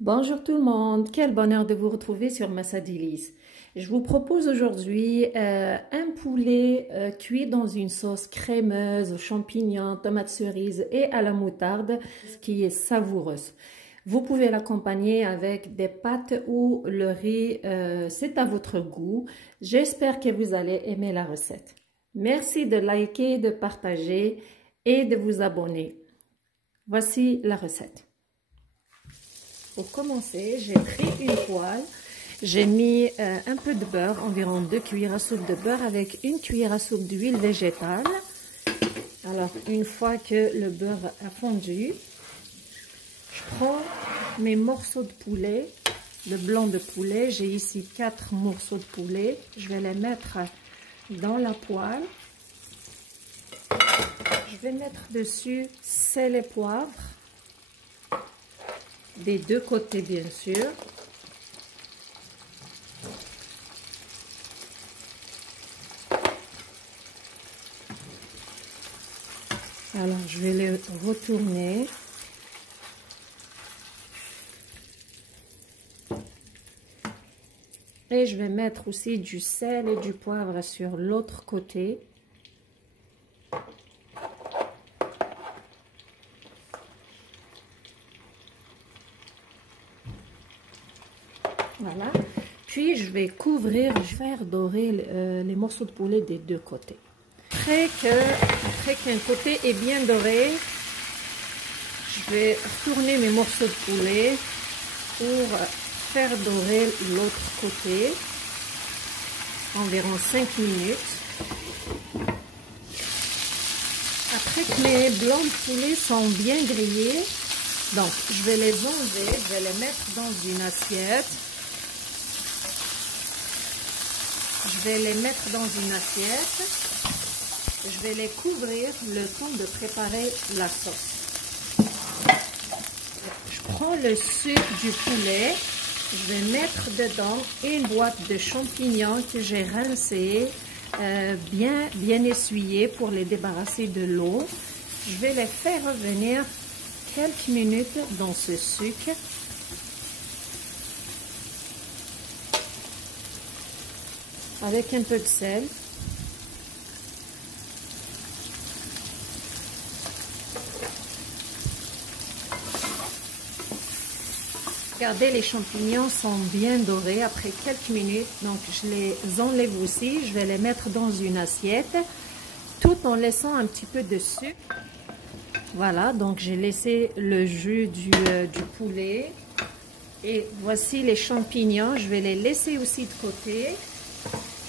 Bonjour tout le monde, quel bonheur de vous retrouver sur Massadilis. Je vous propose aujourd'hui un poulet cuit dans une sauce crémeuse aux champignons, tomates cerises et à la moutarde, ce qui est savoureuse. Vous pouvez l'accompagner avec des pâtes ou le riz, c'est à votre goût. J'espère que vous allez aimer la recette. Merci de liker, de partager et de vous abonner. Voici la recette. Pour commencer, j'ai pris une poêle, j'ai mis un peu de beurre, environ 2 cuillères à soupe de beurre avec une cuillère à soupe d'huile végétale. Alors, une fois que le beurre a fondu, je prends mes morceaux de poulet, le blanc de poulet. J'ai ici 4 morceaux de poulet. Je vais les mettre dans la poêle. Je vais mettre dessus sel et poivre. Des deux côtés, bien sûr. Alors, je vais les retourner. Et je vais mettre aussi du sel et du poivre sur l'autre côté. Voilà. Puis je vais couvrir, je vais faire dorer les morceaux de poulet des deux côtés. Après qu'un côté est bien doré, je vais retourner mes morceaux de poulet pour faire dorer l'autre côté, environ 5 minutes. Après que mes blancs de poulet sont bien grillés, donc je vais les enlever, je vais les mettre dans une assiette. Je vais les mettre dans une assiette. Je vais les couvrir le temps de préparer la sauce. Je prends le sucre du poulet. Je vais mettre dedans une boîte de champignons que j'ai rincés, bien essuyés pour les débarrasser de l'eau. Je vais les faire revenir quelques minutes dans ce sucre. Avec un peu de sel. Regardez, les champignons sont bien dorés après quelques minutes. Donc, je les enlève aussi. Je vais les mettre dans une assiette tout en laissant un petit peu de sucre. Voilà, donc j'ai laissé le jus du poulet. Et voici les champignons. Je vais les laisser aussi de côté.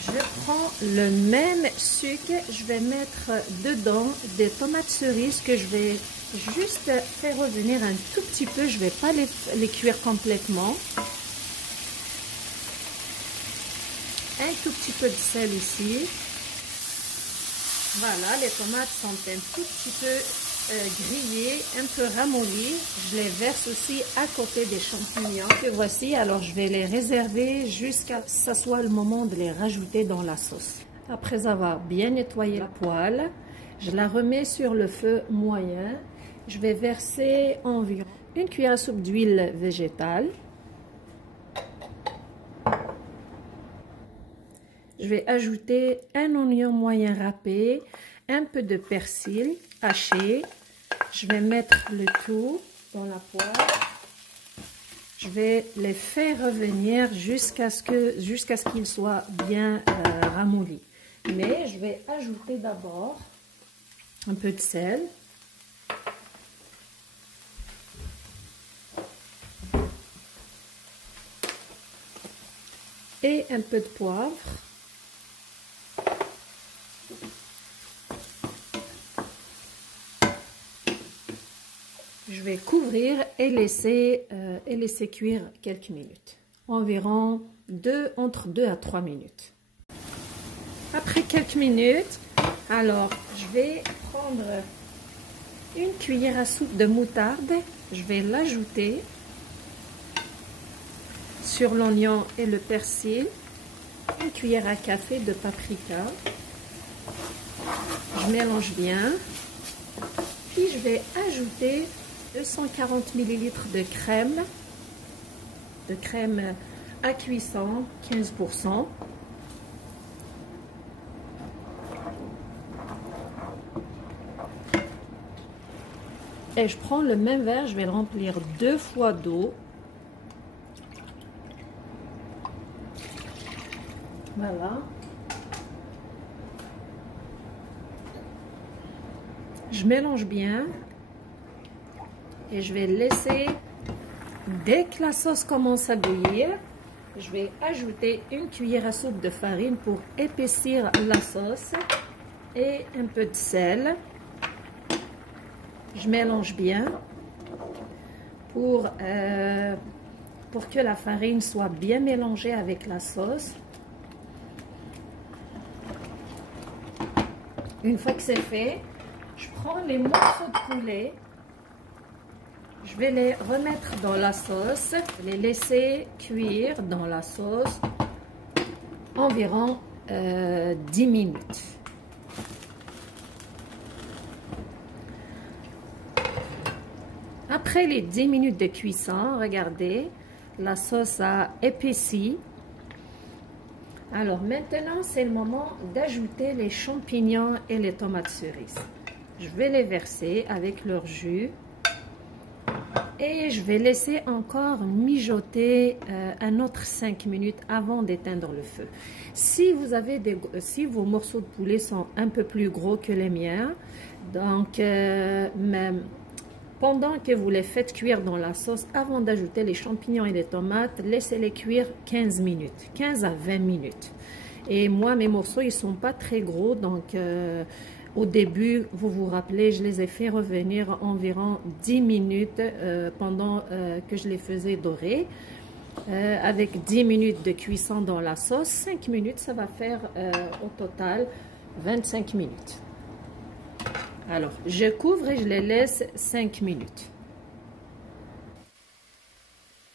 Je prends le même sucre, je vais mettre dedans des tomates cerises que je vais juste faire revenir un tout petit peu. Je ne vais pas les cuire complètement. Un tout petit peu de sel ici. Voilà, les tomates sont un tout petit peu grillées, un peu ramollies. Je les verse aussi à côté des champignons que voici. Alors je vais les réserver jusqu'à ce que ce soit le moment de les rajouter dans la sauce. Après avoir bien nettoyé la poêle, je la remets sur le feu moyen. Je vais verser environ une cuillère à soupe d'huile végétale. Je vais ajouter un oignon moyen râpé, un peu de persil haché. Je vais mettre le tout dans la poêle. Je vais les faire revenir jusqu'à ce qu'ils soient bien ramollis. Mais je vais ajouter d'abord un peu de sel. Et un peu de poivre. Je vais couvrir et laisser cuire quelques minutes. Environ entre 2 à 3 minutes. Après quelques minutes, alors je vais prendre une cuillère à soupe de moutarde. Je vais l'ajouter sur l'oignon et le persil. Une cuillère à café de paprika. Je mélange bien. Puis je vais ajouter 240 ml de crème de crème à cuisson, 15%. Et je prends le même verre, je vais le remplir 2 fois d'eau. Voilà. Je mélange bien et je vais laisser, dès que la sauce commence à bouillir, je vais ajouter une cuillère à soupe de farine pour épaissir la sauce et un peu de sel. Je mélange bien pour que la farine soit bien mélangée avec la sauce. Une fois que c'est fait, je prends les morceaux de poulet, je vais les remettre dans la sauce, les laisser cuire dans la sauce environ 10 minutes. Après les 10 minutes de cuisson, regardez, la sauce a épaissi. Alors maintenant, c'est le moment d'ajouter les champignons et les tomates cerises. Je vais les verser avec leur jus et je vais laisser encore mijoter un autre 5 minutes avant d'éteindre le feu. Si vos morceaux de poulet sont un peu plus gros que les miens, donc pendant que vous les faites cuire dans la sauce, avant d'ajouter les champignons et les tomates, laissez-les cuire 15 minutes, 15 à 20 minutes. Et moi, mes morceaux, ils sont pas très gros, donc au début, vous vous rappelez, je les ai fait revenir environ 10 minutes pendant que je les faisais dorer. Avec 10 minutes de cuisson dans la sauce, 5 minutes, ça va faire au total 25 minutes. Alors, je couvre et je les laisse 5 minutes.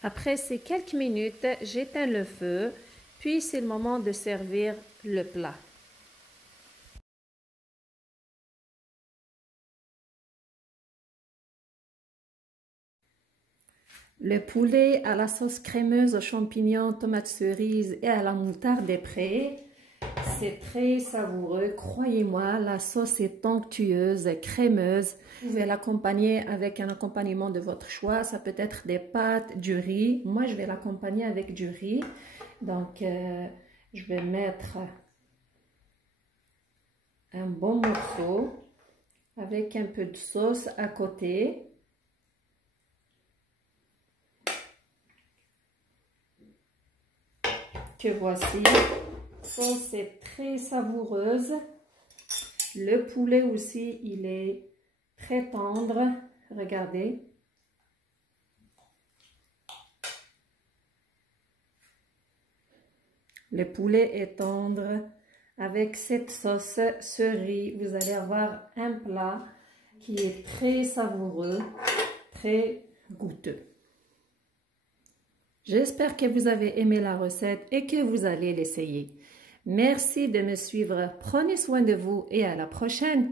Après ces quelques minutes, j'éteins le feu, puis c'est le moment de servir le plat. Le poulet à la sauce crémeuse aux champignons, tomates cerises et à la moutarde est prêt. C'est très savoureux, croyez-moi, la sauce est onctueuse, crémeuse. Vous pouvez l'accompagner avec un accompagnement de votre choix. Ça peut être des pâtes, du riz. Moi, je vais l'accompagner avec du riz. Donc, je vais mettre un bon morceau avec un peu de sauce à côté. Que voici. Sauce est très savoureuse. Le poulet aussi, il est très tendre. Regardez. Le poulet est tendre. Avec cette sauce cerise, vous allez avoir un plat qui est très savoureux, très goûteux. J'espère que vous avez aimé la recette et que vous allez l'essayer. Merci de me suivre. Prenez soin de vous et à la prochaine.